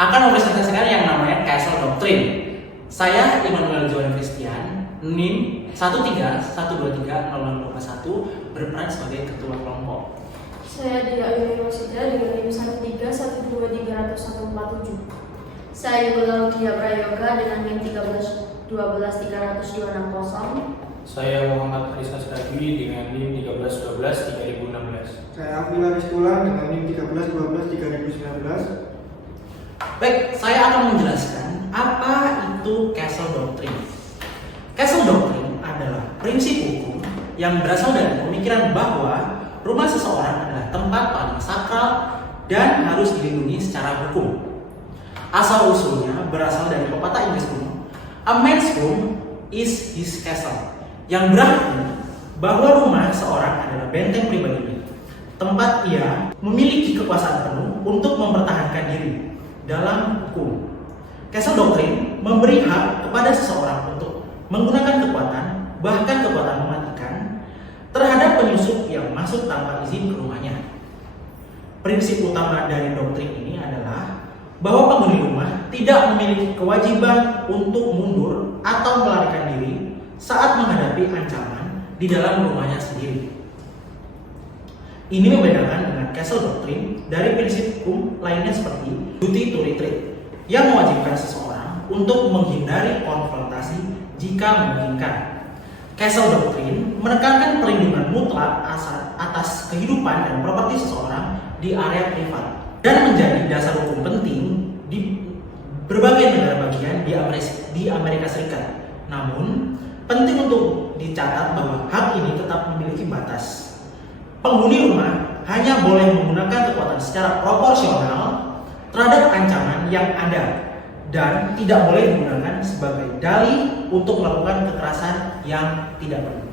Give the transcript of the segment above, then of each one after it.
akan mempresentasikan yang namanya Castle Doctrine. Saya Immanuel Johan Christian, NIM 131230021, berperan sebagai ketua kelompok. Saya Dila Universitas dengan NIM 131230047. Saya Dia Prayoga dengan NIM 131212360. Saya Muhammad Arisa Sragi dengan NIM 1312316. Saya Afila Ristulan dengan NIM 1312319. Baik, saya akan menjelaskan apa itu Castle Doctrine. Castle Doctrine adalah prinsip hukum yang berasal dari pemikiran bahwa rumah seseorang adalah tempat paling sakral dan harus dilindungi secara hukum. Asal-usulnya berasal dari pepatah Inggris kuno, "A man's home is his castle," yang berarti bahwa rumah seorang adalah benteng pribadinya, tempat ia memiliki kekuasaan penuh untuk mempertahankan diri dalam hukum. Castle Doctrine memberi hak kepada seseorang untuk menggunakan kekuatan, bahkan kekuatan mematikan, terhadap penyusup yang masuk tanpa izin ke rumahnya. Prinsip utama dari doktrin ini adalah bahwa penghuni rumah tidak memiliki kewajiban untuk mundur atau melarikan diri saat menghadapi ancaman di dalam rumahnya sendiri. Ini membedakan dengan Castle Doctrine dari prinsip hukum lainnya seperti duty to retreat, yang mewajibkan seseorang untuk menghindari konfrontasi jika memungkinkan. Castle Doctrine menekankan perlindungan mutlak atas kehidupan dan properti seseorang di area privat dan menjadi dasar hukum penting di berbagai negara bagian di Amerika Serikat. Namun, penting untuk dicatat bahwa hak ini tetap memiliki batas. Penghuni rumah hanya boleh menggunakan kekuatan secara proporsional terhadap ancaman yang ada dan tidak boleh digunakan sebagai dalih untuk melakukan kekerasan yang tidak perlu.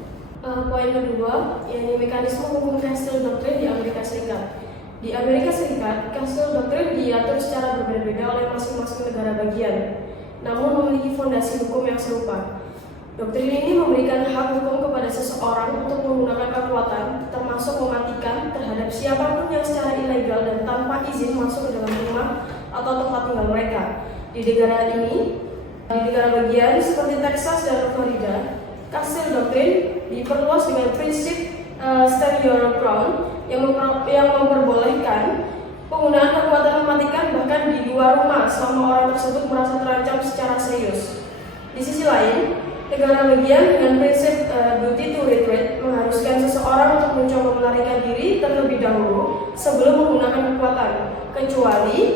Poin kedua, yakni mekanisme hukum Castle Doctrine di Amerika Serikat. Di Amerika Serikat, Castle Doctrine diatur secara berbeda-beda oleh masing-masing negara bagian, namun memiliki fondasi hukum yang serupa. Doktrin ini memberikan hak hukum kepada seseorang untuk menggunakan kekuatan, termasuk mematikan, terhadap siapapun yang secara ilegal dan tanpa izin masuk ke dalam rumah atau tempat tinggal mereka. Di negara bagian seperti Texas dan Florida, Castle Doctrine diperluas dengan prinsip stand your ground yang memperbolehkan penggunaan kekuatan mematikan bahkan di luar rumah selama orang tersebut merasa terancam secara serius. Di sisi lain, negara bagian dengan prinsip duty to retreat mengharuskan seseorang untuk mencoba melarikan diri terlebih dahulu sebelum menggunakan kekuatan, kecuali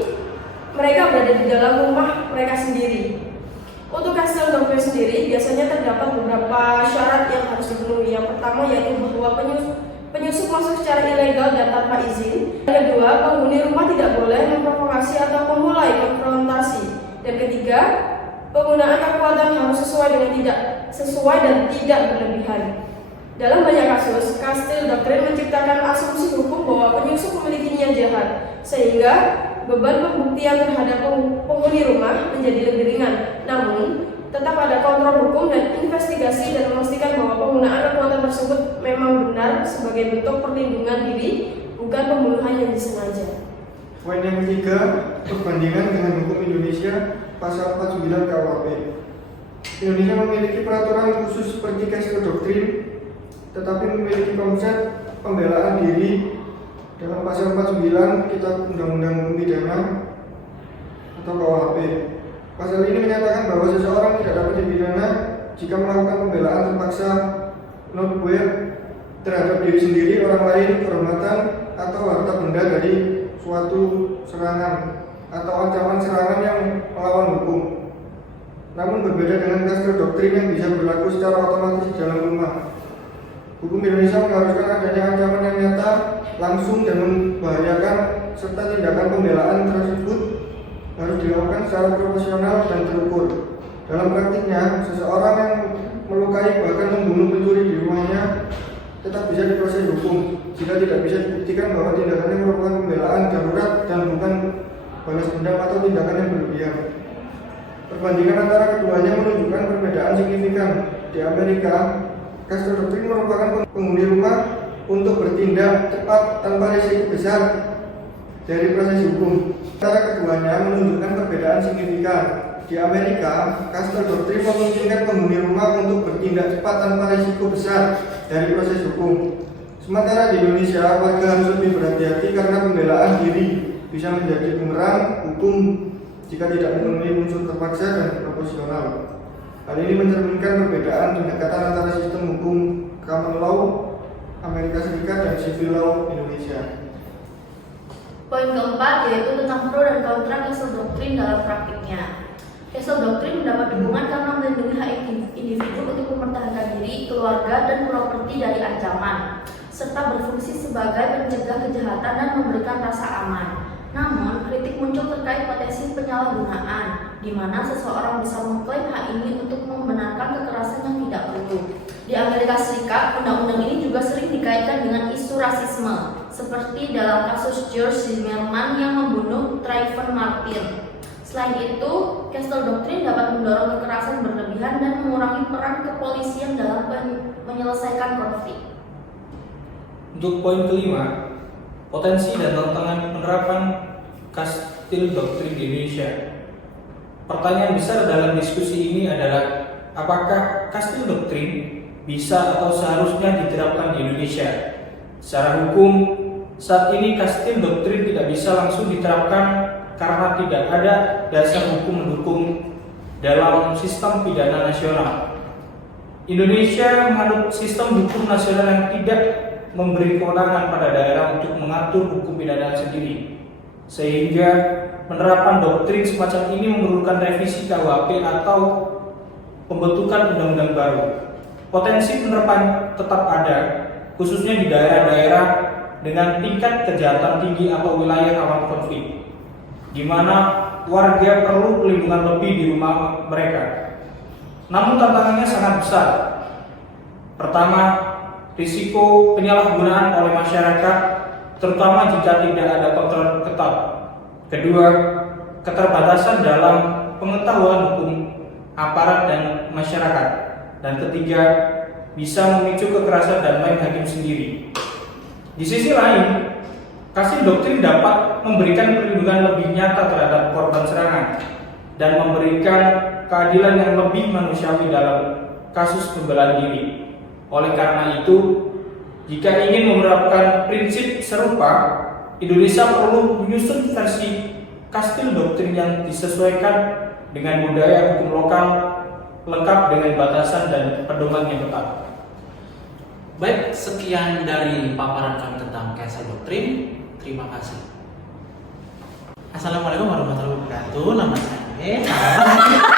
mereka berada di dalam rumah mereka sendiri. Untuk Castle Doctrine sendiri biasanya terdapat beberapa syarat yang harus dipenuhi. Yang pertama yaitu bahwa penyusup masuk secara ilegal dan tanpa izin. Yang kedua, penghuni rumah tidak boleh memprovokasi atau memulai konfrontasi. Dan ketiga, penggunaan kekuatan harus sesuai dan tidak berlebihan. Dalam banyak kasus, Castle Doctrine menciptakan asumsi hukum bahwa penyusup memiliki niat jahat, sehingga beban pembuktian terhadap penghuni rumah menjadi lebih ringan. Namun, tetap ada kontrol hukum dan investigasi dan memastikan bahwa penggunaan kekuatan tersebut memang benar sebagai bentuk perlindungan diri, bukan pembunuhan yang disengaja. Poin yang ketiga, perbandingan dengan hukum Indonesia pasal 49 KUHP. Indonesia memiliki peraturan khusus seperti Castle Doctrine, tetapi memiliki konsep pembelaan diri dalam pasal 49 Kitab Undang-Undang Hukum Pidana atau KUHP. Pasal ini menyatakan bahwa seseorang tidak dapat dipidana jika melakukan pembelaan terpaksa not where terhadap diri sendiri, orang lain, kehormatan, atau harta benda dari suatu serangan atau ancaman serangan yang melawan hukum. Namun berbeda dengan Castle Doctrine yang bisa berlaku secara otomatis di dalam rumah. Hukum Indonesia mengharuskan adanya ancaman yang nyata, langsung dan membahayakan, serta tindakan pembelaan tersebut harus dilakukan secara proporsional dan terukur. Dalam praktiknya, seseorang yang melukai bahkan membunuh pencuri di rumahnya tetap bisa diproses hukum jika tidak bisa dibuktikan bahwa tindakannya merupakan pembelaan darurat dan bukan balas dendam atau tindakan yang berlebihan. Perbandingan antara keduanya menunjukkan perbedaan signifikan. Di Amerika, Castle Doctrine merupakan penghuni rumah untuk bertindak cepat tanpa risiko besar dari proses hukum. Cara keduanya menunjukkan signifikan. Di Amerika, Castle Doctrine memungkinkan penghuni rumah untuk bertindak cepat tanpa risiko besar dari proses hukum. Sementara di Indonesia, warga harus lebih berhati-hati karena pembelaan diri bisa menjadi bumerang hukum jika tidak memenuhi unsur terpaksa dan proporsional. Hal ini mencerminkan perbedaan pendekatan antara sistem hukum common law Amerika Serikat dan civil law Indonesia. Poin keempat yaitu tentang pro dan kontra Castle Doctrine dalam praktiknya. Castle Doctrine mendapat dukungan karena melindungi hak individu untuk mempertahankan diri, keluarga, dan properti dari ancaman, serta berfungsi sebagai pencegah kejahatan dan memberikan rasa aman. Namun, kritik muncul terkait potensi penyalahgunaan, di mana seseorang bisa mengklaim hak ini untuk membenarkan kekerasan yang tidak perlu. Di Amerika Serikat, undang-undang ini juga sering dikaitkan dengan isu rasisme, seperti dalam kasus George Zimmerman yang membunuh Trayvon Martin. Selain itu, Castle Doctrine dapat mendorong kekerasan berlebihan dan mengurangi peran kepolisian dalam menyelesaikan konflik. Untuk poin kelima, potensi dan tantangan penerapan Castle Doctrine di Indonesia. Pertanyaan besar dalam diskusi ini adalah apakah Castle Doctrine bisa atau seharusnya diterapkan di Indonesia? Secara hukum, saat ini Castle Doctrine tidak bisa langsung diterapkan karena tidak ada dasar hukum mendukung dalam sistem pidana nasional. Indonesia menganut sistem hukum nasional yang tidak memberi kewenangan pada daerah untuk mengatur hukum pidana sendiri, sehingga penerapan doktrin semacam ini memerlukan revisi KUHP atau pembentukan undang-undang baru. Potensi penerapan tetap ada, khususnya di daerah-daerah dengan tingkat kejahatan tinggi atau wilayah rawan konflik, di mana warga perlu pelindungan lebih di rumah mereka. Namun tantangannya sangat besar. Pertama, risiko penyalahgunaan oleh masyarakat, terutama jika tidak ada kontrol ketat. Kedua, keterbatasan dalam pengetahuan hukum aparat dan masyarakat. Dan ketiga, bisa memicu kekerasan dan main hakim sendiri. Di sisi lain, Castle Doctrine dapat memberikan perlindungan lebih nyata terhadap korban serangan dan memberikan keadilan yang lebih manusiawi dalam kasus pembelaan diri. Oleh karena itu, jika ingin menerapkan prinsip serupa, Indonesia perlu menyusun versi Castle Doctrine yang disesuaikan dengan budaya hukum lokal, lengkap dengan batasan dan pedoman yang ketat. Baik, sekian dari paparan kami tentang Castle Doctrine. Terima kasih. Assalamualaikum warahmatullahi wabarakatuh. Nama saya